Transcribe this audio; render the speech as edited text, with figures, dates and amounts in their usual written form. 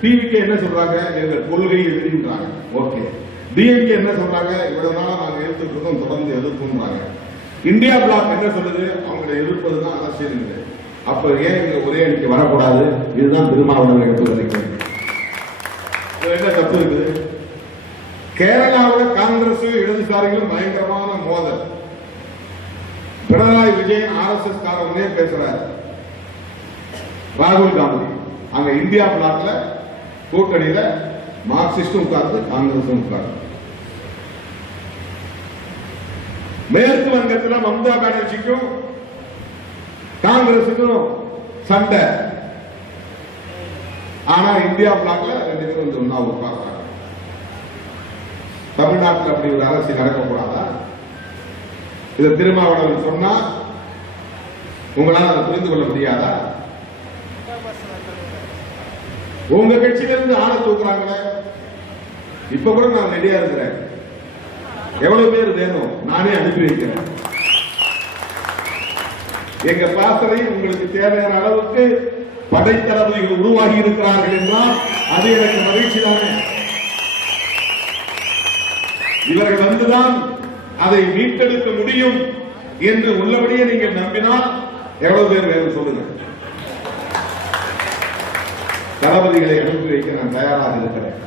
டிவிக்கு என்ன சொல்றாங்க, எங்க கொள்கை எதிரின்றாங்க. ஓகே. டிஎம்கே என்ன சொல்றாங்க, இவ்வளவு நாளா நாங்க எதிர்த்துட்டு இருக்கோம், தொடர்ந்து எதிர்ப்புன்றாங்க. இந்தியா பிளாக் என்ன சொல்லுது, அவங்களை எதிர்ப்பதுதான் அரசியல். அப்ப ஏன் இங்க ஒரே அணிக்கு வரக்கூடாது? இதுதான் திருமாவளவன் எடுத்து என்ன தப்பு இருக்குது? கேரளாவில் காங்கிரஸ் இடதுசாரிகளும் பயங்கரமான மோதல். பினராயி விஜயன் RSS காரவனே பேசுறாரு. ராகுல் காந்தி அங்க இந்தியா பிளாக்ல கூட்டணியில மார்க்சிஸ்டும் உட்கார்ந்து காங்கிரசும் உட்கார்ந்து. மேற்கு வங்கத்தில் மம்தா பானர்ஜிக்கும் காங்கிரசுக்கும் சண்டை. ஆனா இந்தியா பிளாக்ல 2 பேரும் வந்து ஒன்னா உட்கார்றாங்க. தமிழ்நாட்டில் அப்படி ஒரு அரசியல் நடக்கக்கூடாதா? இதை திருமாவளவன் சொன்னா உங்களால் அதை புரிந்து கொள்ள முடியாதா? உங்க கட்சியிலிருந்து ஆளை தூக்குறாங்களே. இப்ப கூட நான் ரெடியா இருக்கிறேன். எவ்வளவு பேர் வேணும் நானே அனுப்பி வைக்கிறேன். எங்க பாசறை உங்களுக்கு தேவையான அளவுக்கு படைத்தளபதிகள் உருவாகி இருக்கிறார்கள் என்றால் அது எனக்கு மகிழ்ச்சி தானே. இவர்கள் வந்துதான் அதை மீட்டெடுக்க முடியும் என்று உள்ளபடியே நீங்கள் நம்பினால் எவ்வளவு பேர் வேணும் சொல்லுங்க. தளபதிகளை அனுப்பி வைக்க நான் தயாராக இருக்கிறேன்.